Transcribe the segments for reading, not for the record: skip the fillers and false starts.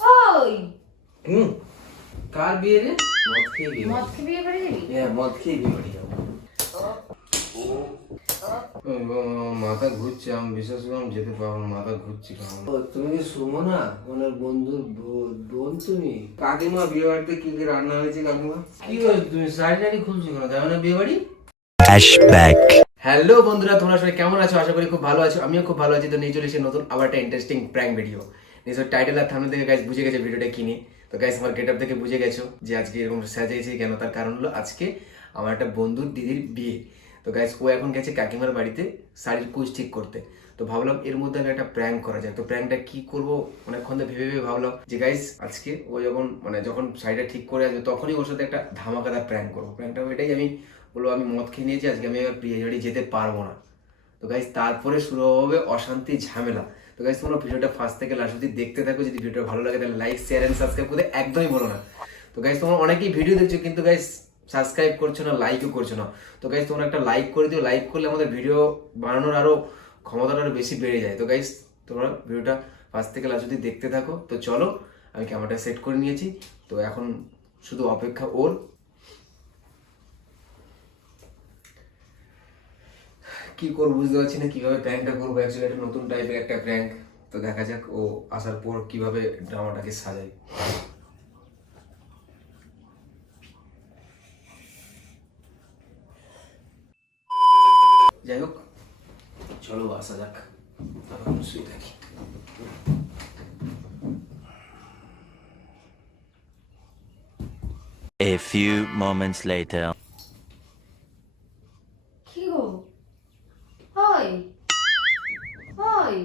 ওই কার বিয়ে রে? মদ খেয়ে বিয়ে করে দিবি? হ্যাঁ, মদ খেয়ে বিয়ে বাড়ি যাবো। মাথা ঘুরছে, আমি বিশ্বাস করলাম যেতে পারবো না, মাথা ঘুরছে। তুমি কি সুমনা ওনার বন্ধুর বোন? তুমি কাকিমা বিয়ে বাড়িতে কি কি রান্না হয়েছে? কাকিমা কি হয়েছে? তুমি শাড়ি টাড়ি খুলছো কেন? যাবে না বিয়ে বাড়ি? হ্যালো বন্ধুরা, তোমরা সবাই কেমন আছো? আশা করি খুব ভালো আছো। আমিও খুব ভালো আছি। তো নিয়ে চলে এসেছি নতুন আবার একটা ইন্টারেস্টিং প্র্যাঙ্ক ভিডিও। নিজের টাইটেল আর থাম্বনেল থেকে গাইস বুঝে গেছে ভিডিওটা কি নিয়ে। তো গাইস আমার গেটআপ থেকে বুঝে গেছো যে আজকে এরকম সাজিয়েছি কেন। তার কারণ হলো আজকে আমার একটা বন্ধুর দিদির বিয়ে। তো গাইস ও এখন গেছে কাকিমার বাড়িতে শাড়ির কুচ ঠিক করতে। তো ভাবলাম এর মধ্যে আমি একটা প্র্যাঙ্ক করা যায়। তো প্র্যাঙ্কটা কি করবো অনেকক্ষণ তো ভেবে ভাবলাম যে গাইস আজকে ও যখন শাড়িটা ঠিক করে আসবে তখনই ওর সাথে একটা ধামাকাদার প্র্যাঙ্ক করবো। প্র্যাঙ্কটা এটাই, আমি বলবো আমি মদ খেয়ে নিয়েছি, আজকে আমি এবার বিয়ে বাড়ি যেতে পারবো না। তো গাইস তারপরে শুরু হবে অশান্তি ঝামেলা। তো গাইস তোমরা ভিডিওটা ফার্স্ট থেকে লাস্ট অবধি দেখতে থাকো। যদি ভিডিওটা ভালো লাগে তাহলে লাইক শেয়ার এন্ড সাবস্ক্রাইব করতে একদমই বলো না। তো গাইস তোমরা অনেকেই ভিডিও দেখছো কিন্তু গাইস সাবস্ক্রাইব করছো না, লাইকও করছো না। তো গাইস তোমরা একটা লাইক করে দিও। লাইক করলে আমাদের ভিডিও বানানোর আরো ক্ষমতাটা আরো বেশি বেড়ে যায়। তো গাইস তোমরা ভিডিওটা ফার্স্ট থেকে লাস্ট অবধি দেখতে থাকো। তো চলো, আমি ক্যামেরাটা সেট করে নিয়েছি। তো এখন শুধু অপেক্ষা ওর। কি করবো বুঝতে পারছি না, কিভাবে প্র্যাঙ্কটা করবো। অ্যাকচুয়ালি একটা নতুন টাইপের একটা প্র্যাঙ্ক। তো দেখা যাক ও আসার পর কিভাবে ড্রামাটাকে সাজাই। যাই হোক, চলো আসা যাক। তখন শুয়ে থাকি। A few moments later. কি গো? ওই ওই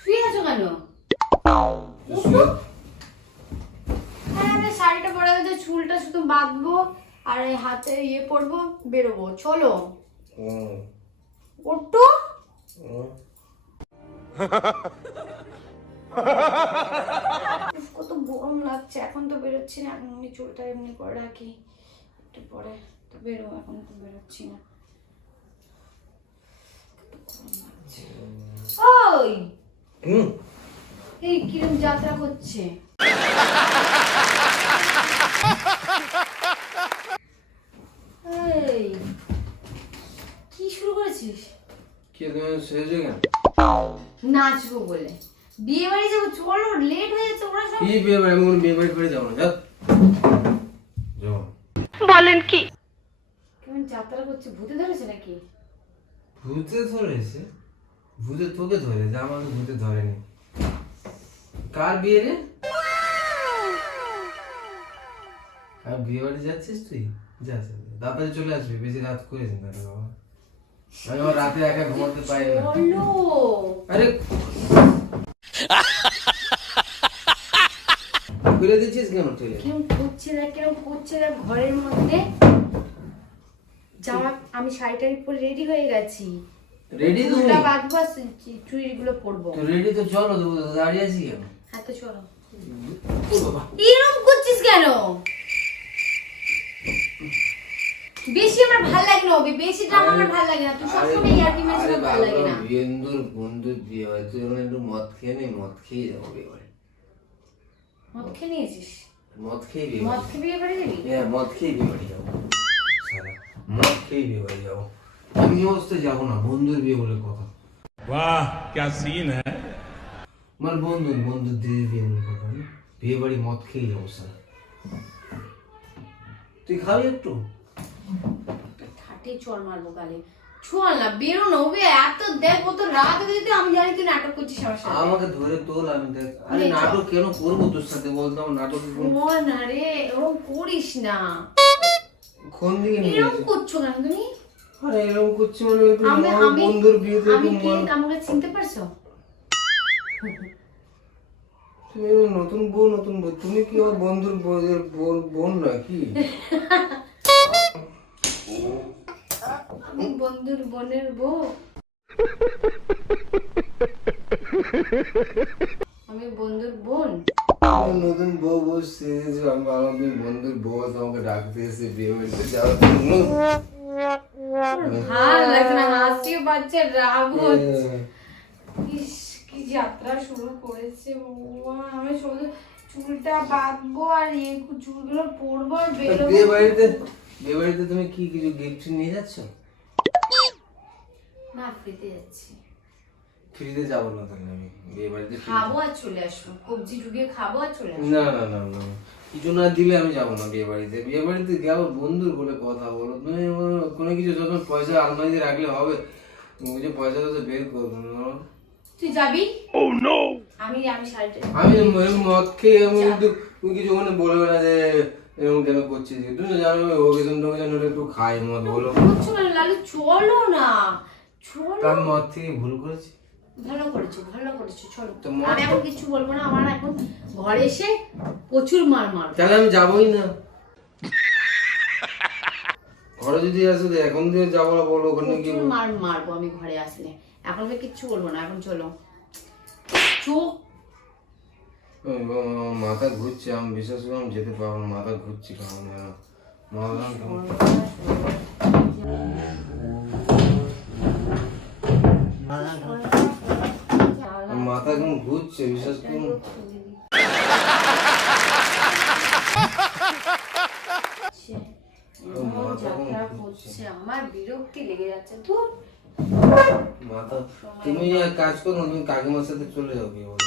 শুয়ে আছো কেন? হ্যাঁ, আমি শাড়িটা পরে গেছে, চুলটা শুধু বাঁধবো আর এই হাতে পরবো, বেরোবো। চলো ওঠো। কত গরম লাগছে, এখন তো বেরোচ্ছি না। এখন আমি চুলটা এমনি করে রাখি, একটু পরে তো বেরো। এখন তো বেরোচ্ছি না। ওই এই কিরম যাত্রা করছে? এই কি শুরু করেছিস? কি তুমি সেজে কেন? নাচবো বলে বিয়ে বাড়ি যাবো। চলো, লেট হয়ে যাচ্ছে। ওরা সব কি বিয়ে বাড়ি? আমি কোনো বিয়ে বাড়ি করে যাবো না। যাও। বলেন কি? কেমন যাত্রা করছে? ভূতে ধরেছে নাকি? ভূতে ধরেছে? ভূতে তোকে ধরেছে, আমাকে ভূতে ধরেনি। কার বিয়ে রে? আর বিয়ে বাড়ি যাচ্ছিস তুই? যাস, তাড়াতাড়ি চলে আসবি। বেশি রাত করিস না বাবা। আমি আমার রাতে একা ঘুমাতে পাই না। চলো। আরে খুলে দিচ্ছিস কেন তুই? কেমন করছে দেখ, কেমন করছে দেখ ঘরের মধ্যে। জামা আমি শাড়িটারি পরে রেডি হয়ে গেছি। রেডি তুমি? চুলটা বাঁধবো আর চুড়িগুলো পরবো। তো রেডি তো, চলো। দাঁড়িয়ে আছি কেন? হ্যাঁ তো চলো। ও বাবা, এরকম করছিস কেন? বেশি আমার ভালো লাগে না, বেশি ড্রামা আমার ভালো লাগে না। তুই সবসময় ইয়ার্কি মেরে আমার ভালো লাগে না। বন্ধুর বিয়ে হয়, তুই একটু মদ খেয়ে নে। মদ খেয়ে যাবো বিয়ে বাড়ি। মদ খেয়ে নিয়েছিস? মদ খেয়ে বিয়ে মদ বাড়ি? খেয়ে বিয়ে করে দিবি? হ্যাঁ, মদ খেয়ে বিয়ে বাড়ি যাবো। সারা মদ খেয়ে বিয়ে বাড়ি যাবো। আমি অবস্থায় যাবো না, বন্ধুর বিয়ে বলে কথা। वाह क्या सीन है। আমার বন্ধুর দিদির বিয়ে বলে কথা। বিয়ে বাড়ি মদ খেয়ে যাবো স্যার। তুই খাবি একটু? ঠাটে চড় মারবো গালে। চল না, বেরো না। ওবে এত দেখ, কত রাত হয়ে যেতে আমি জানি তুই নাটক করছিস আমার সাথে। আমাকে ধরে তোল, আমি দেখ। আরে নাটক কেন করবো তোর সাথে? বলতাম নাটক বল না রে, ওরকম করিস না। কোন দিকে নিয়ে এরকম যাচ্ছিস? করছো কেন তুমি? আরে এরকম করছি মানে আমি বন্ধুর বিয়েতে আমি কে আমাকে চিনতে পারছো? তুমি নতুন বউ। তুমি কি আমার বন্ধুর বোন নাকি? আমি বন্ধুর বোনের বউ। আমি বন্ধুর বোন। নতুন বউ সেজেছো, আমি ভাবলাম তুমি বন্ধুর বউ, তোমাকে ডাকতে এসে বিয়ে বাড়িতে যাওয়ার জন্য। ভালো লাগছে না, হাসিও পাচ্ছে, রাগ হচ্ছে। ইস, কি কি যাত্রা শুরু করেছে ভগবান। আমি শুধু চুলটা বাঁধবো আর এই চুলগুলো পরবো আর বেরোবো। বিয়ে বাড়িতে তুমি কি কিছু গিফট নিয়ে যাচ্ছ? না, ফ্রিতে যাচ্ছি। ফ্রিতে যাবো না তাহলে আমি বিয়ে বাড়িতে। খাবো আর চলে আসবো, কবজি ঢুকিয়ে খাবো আর চলে আসবো। না না না না, কিছু না দিলে আমি যাবো না বিয়ে বাড়িতে। বিয়ে বাড়িতে যাবো বন্ধুর বলে কথা বলো তুমি। কোনো কিছু যখন পয়সা আলমারিতে রাখলে হবে, কিছু পয়সা তো বের করবো না। তুই যাবি? আমি শাড়িটা আমি মদ খেয়ে আমি তুমি কিছু ওখানে বলবে না যে এরকম কেন করছিস। তুমি জানো ওকেশন টোকেশন হলে একটু খাই মদ, বলো। বুঝছো না লালু, চলো না, চলো। তার মদ থেকে ভুল করেছি। ভালো করেছো চলো। তো মদ- আমি এখন কিছু বলবো না, আমার এখন ঘরে এসে প্রচুর মার মার। তাহলে আমি যাবোই না। ঘরে যদি আসো তো এখন দিয়ে যাবো না, বলো ওখানে কি প্রচুর মার মারবো আমি ঘরে আসলে। এখন আমি কিচ্ছু বলবো না, এখন চলো। চোখ মাথা ঘুরছে, আমি বিশ্বাস করে আমি যেতে পারবো না। মাথা ঘুরছে কেমন যেন। মাথা কেমন ঘুরছে বিশ্বাস করুন। আমার বিরক্তি লেগে যাচ্ছে তো। মাথা তুমি এক কাজ করো, তুমি কাকিমার সাথে চলে যাও বিয়ে বলে।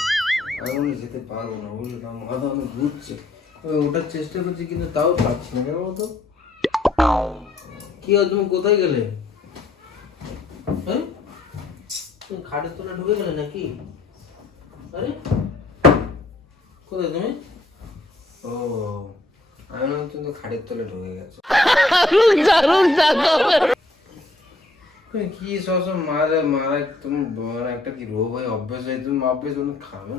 আমি বলে যেতে পারবো না, বুঝলে তো। আমার মাথা অনেক ঘুরছে, ওঠার চেষ্টা করছি কিন্তু তাও পারছি না। কেন বলতো? কি হয়, তুমি কোথায় গেলে? হ্যাঁ, তুমি খাটের তলা ঢুকে গেলে নাকি? আরে কোথায় তুমি? ও, আমি ভাবছি তুমি তো খাটের তলে ঢুকে গেছো। তুমি কি সবসময় মারা তুমি একটা কি রোগ হয়ে অভ্যাস হয়ে তুমি অভ্যাস অনেক খাবে।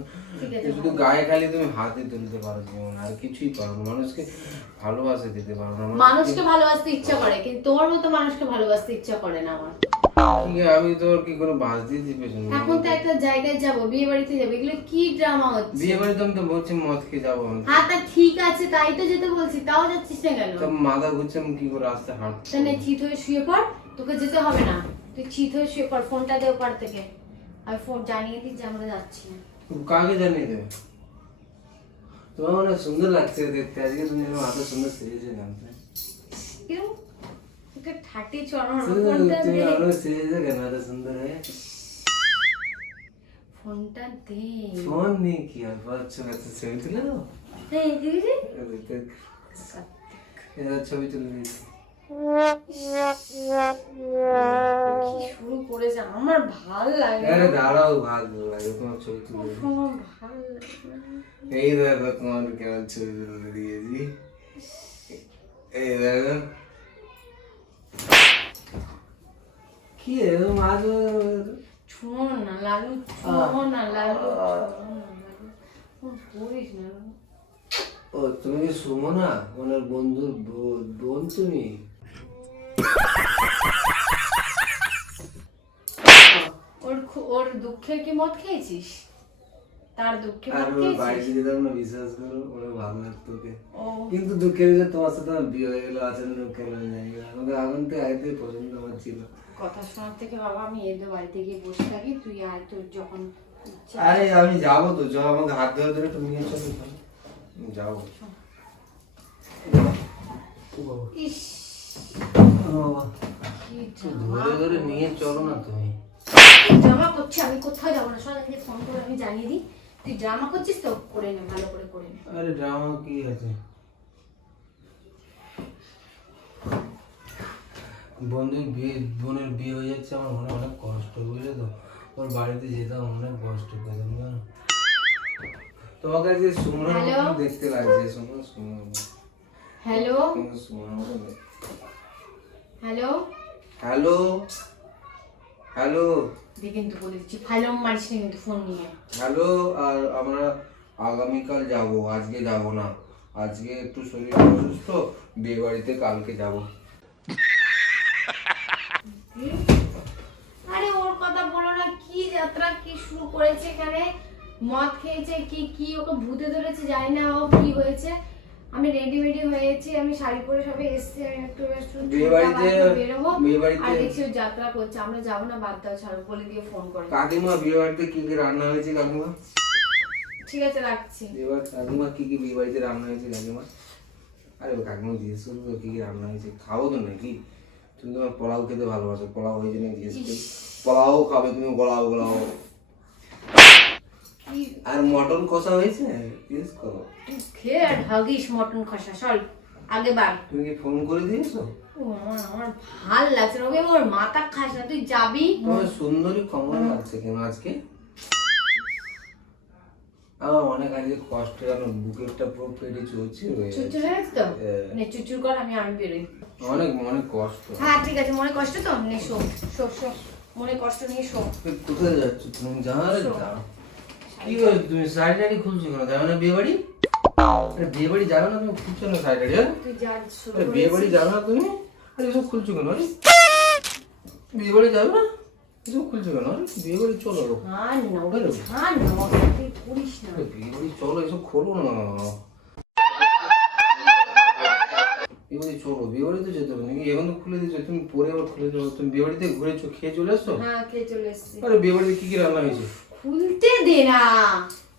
শুধু গায়ে খালি তুমি হাতে তুলতে পারো জীবন, আর কিছুই পারো না। মানুষকে ভালোবাসা দিতে পারো না। মানুষকে ভালোবাসতে ইচ্ছা করে, কিন্তু তোর মতো মানুষকে ভালোবাসতে ইচ্ছা করে না আমার। ঠিক আছে, আমি তোর কি কোনো বাস দিয়ে দিবে? এখন তো একটা জায়গায় যাব, বিয়ে বাড়িতে যাবো, এগুলো কি ড্রামা হচ্ছে? বিয়ে বাড়িতে আমি তো বলছি মদ খেয়ে যাবো আমি। হ্যাঁ তা ঠিক আছে, তাই তো যেতে বলছি, তাও যাচ্ছিস না কেন? তো মাথা ঘুরছে, আমি কি করে রাস্তায় হাঁটবো? তাহলে চিত হয়ে শুয়ে পড়, তোকে যেতে হবে না। তুই চিত হয়ে শুয়ে পড়, ফোনটা দে ওপার থেকে। আমি ফোন জানিয়ে দিই যে আমরা যাচ্ছি না। কাকে জানিয়ে দেবে? তোমার অনেক সুন্দর লাগছে দেখতে আজকে, তুমি এত সুন্দর সেজেছে জানতে। কেউ তোকে ঠাটি চড়ানো, তুমি ফোনটা দে। আরো সেজেছে কেন এত সুন্দর হয়ে? ফোনটা দে। ফোন নিয়ে কি আর পাচ্ছ? কাছে ছবি তুলে দাও। এই দিদি এবার ছবি তুলে দিচ্ছি। কি শুরু করেছে, আমার ভাল লাগে আরে না। দাঁড়াও, ভালো লাগে তোমার ছবি তুলে দিই। আমার ভাল লাগে না। এই দেখো তোমার কেমন ছবি তুলে দিয়েছি। এই দেখো কি এরকম আজ ছোঁড় না লালু, ছোঁড় না লালু, করিস না। ও তুমি কি সুমনা, ওনার বন্ধুর বোন তুমি? ওর দুঃখে কি মদ খেয়েছিস? তার দুঃখে আর মদ ওর খেয়েছিস? বাড়িতে যেতাম না, বিশ্বাস করো ওরা ভালো লাগতো ওকে। ও কিন্তু দুঃখের যে তোমার সাথে আমার বিয়ে হয়ে গেলো, আচরণ কেন জানি না। আমাকে আগুন থেকে আইতে পছন্দ আমার ছিল। কথা শোনার থেকে বাবা আমি এদের বাড়িতে গিয়ে বসে থাকি, তুই আয় তোর যখন ইচ্ছা। আরে আমি যাবো তো, চল আমাকে হাত ধরে ধরে তুমি নিয়ে চলো, যাবো। ইস বাবা কি ধরে ধরে নিয়ে চলো না তুমি। ড্রামা করছি, আমি কোথাও যাবো না। সব আমাকে ফোন করে আমি জানিয়ে দিই তুই ড্রামা করছিস, তো করে নে, ভালো করে করে নে। আরে ড্রামা কি আছে? বন্ধুর বিয়ে, বোনের বিয়ে হয়ে যাচ্ছে, আমার মনে অনেক কষ্ট, বুঝলে তো। ওর বাড়িতে যেতাম অনেক কষ্ট পেতাম জানো। তোমাকে আজকে সুমনার Hello? মতন দেখতে লাগছে। সুমনা হ্যালো সুমনার মতন। হ্যালো হ্যালো হ্যালো দিয়ে কিন্তু বলে দিচ্ছি, ফাইল মারিস নি কিন্তু ফোন নিয়ে। হ্যালো। আর আমরা আগামীকাল যাব, আজকে যাব না। আজকে একটু শরীর অসুস্থ, বিয়ে বাড়িতে কালকে যাব। আরে ওর কথা বলো না, কি যাত্রা কি শুরু করেছে এখানে। মদ খেয়েছে কি কি ওকে ভূতে ধরেছে জানি না, ও কি হয়েছে। আমি রেডি হয়েছি, আমি শাড়ি পরে সবে এসেছি, আমি একটু বিয়ে বাড়িতে আর দেখছি ও যাত্রা করছে, আমরা যাবো না, বাদ দাও, ছাড়ো, বলে দিয়ে ফোন করে। কাকিমা বিয়ে বাড়িতে কি কি রান্না হয়েছে কাকিমা? ঠিক আছে, রাখছি। এবার কাকিমা কি কি বিয়ে বাড়িতে রান্না হয়েছে কাকিমা? আরে কাকিমা জিজ্ঞেস করবো কি কি রান্না হয়েছে, খাবো তো নাকি? তুমি তোমার পোলাও খেতে ভালোবাসো, পোলাও হয়েছে নাকি জিজ্ঞেস করি। পোলাও খাবে তুমি, গোলাও গোলাও। আর মটন কষা হয়েছে জিজ্ঞেস করো। খেয়ে আর হাগিস মটন কষা, চল আগে বার। তুমি কি ফোন করে দিয়েছো? আমার ভাল লাগছে না, আমার মাথা খাস না, তুই যাবি। তোমার সুন্দরী কমল লাগছে কেন আজকে? আমার অনেক আজকে কষ্ট, জানো, বুকেরটা পুরো পেটে চলছে। চুচুর হয়ে গেছে তো, নে চুচুর কর, আমি বেরোই। অনেক মনে কষ্ট। হ্যাঁ ঠিক আছে, মনে কষ্ট তো, নে শো শো শো, মনে কষ্ট নিয়ে শো। কোথায় যাচ্ছ তুমি? যাও যাও। কি হয়েছে, তুমি শাড়ি টাড়ি খুলছো কেন? যাবে না বিয়ে বাড়ি? আরে বিয়ে বাড়ি যাবে না তুমি, খুলছো না শাড়ি টাড়ি? তুই যা, আরে বিয়ে বাড়ি যাবে না তুমি? আরে এসব খুলছো কেন? আরে বিয়ে বাড়ি যাবে না, এসব খুলছো কেন? আরে বিয়ে বাড়ি চলো। হ্যাঁ না, হ্যাঁ না, তুই করিস না। আরে বিয়ে বাড়ি চলো, এসব খোলো না। বিয়ে বাড়ি চলো, বিয়ে বাড়িতে যেতে হবে নাকি? এখন তো খুলে দিয়েছো, তুমি পরে আবার খুলে দেবো। তুমি বিয়ে বাড়িতে ঘুরেছো, খেয়ে চলে আসছো? হ্যাঁ খেয়ে চলে এসছি। আরে বিয়ে বাড়িতে কি কি রান্না হয়েছে? খুলতে দে না।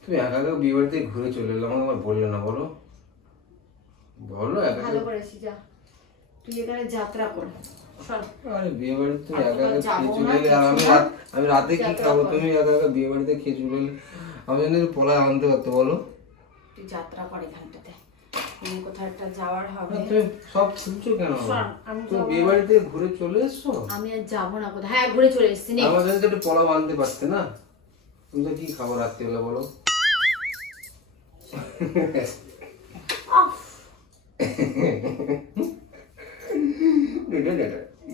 তুমি একা একা বিয়ে বাড়িতে ঘুরে চলে এলো, আমাকে আবার বললে না, বলো বলো একা ভালো একা। করেছি, যা তুই এখানে যাত্রা কর, চল। আরে বিয়ে বাড়িতে তুমি আর একা একা যাবো খেয়ে চলে না, এলে, আর আমি কিছু না। আমি রাতে কি যাত্রা খাবো? কর। তুমি একা একা বিয়ে বাড়িতে খেয়ে চলে এলে, আমি যদি পোলা আনতে পারতো বলো। তুই যাত্রা কর এখানটাতে, তুমি কোথাও একটা যাওয়ার হবে। তুমি সব খুলছো কেন? শোন, আমি তুমি যাবো বিয়ে না। বাড়িতে ঘুরে চলে এসছো? আমি আর যাবো না কোথাও। হ্যাঁ ঘুরে চলে এসছি, নে। আমার জন্য তো একটু পোলা আনতে পারতে না? তুমি তো কি খাবো রাত্রিবেলা বলো? আফ,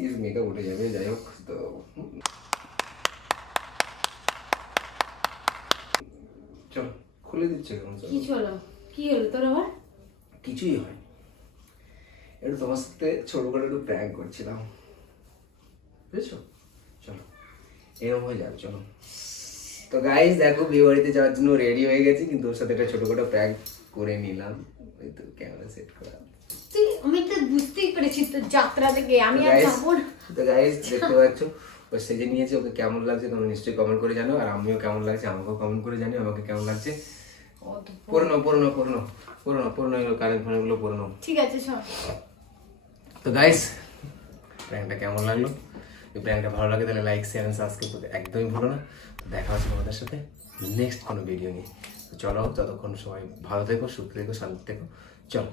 ইস মেকআপ উঠে যাবে, যাই হোক তো। চল খুলে দিচ্ছে কেমন? কি হলো, কি হলো তোর আবার? কিছুই হয়, একটু তোমার সাথে ছোটখাটো একটু প্র্যাঙ্ক করছিলাম, বুঝেছো? চলো এরকম হয়ে যাবে, চলো। তো গাইস দেখো, বিয়ে বাড়িতে যাওয়ার জন্য রেডি হয়ে গেছি, কিন্তু ওর সাথে একটা ছোটখাটো প্র্যাঙ্ক করে নিলাম। ওই তো ক্যামেরা সেট করা। তুই, আমি তো বুঝতেই পেরেছি তোর যাত্রা থেকে, আমি আর যাবো না। তো গাইস দেখতে পাচ্ছ, ও সেজে নিয়েছে, ওকে কেমন লাগছে তোমরা নিশ্চয়ই কমেন্ট করে জানো, আর আমিও কেমন লাগছে আমাকেও কমেন্ট করে জানিও আমাকে কেমন লাগছে। পুরনো কারেন্ট ফোনগুলো পুরনো। ঠিক আছে সব। তো গাইস প্র্যাঙ্কটা কেমন লাগলো? এই প্র্যাঙ্কটা ভালো লাগে তাহলে লাইক শেয়ার এন্ড সাবস্ক্রাইব করতে একদমই ভুলো না। দেখা হচ্ছে তোমাদের সাথে নেক্সট কোনো ভিডিও নিয়ে। তো চলো, ততক্ষণ সবাই ভালো থেকো, সুস্থ থেকো, শান্তি থেকো, চলো।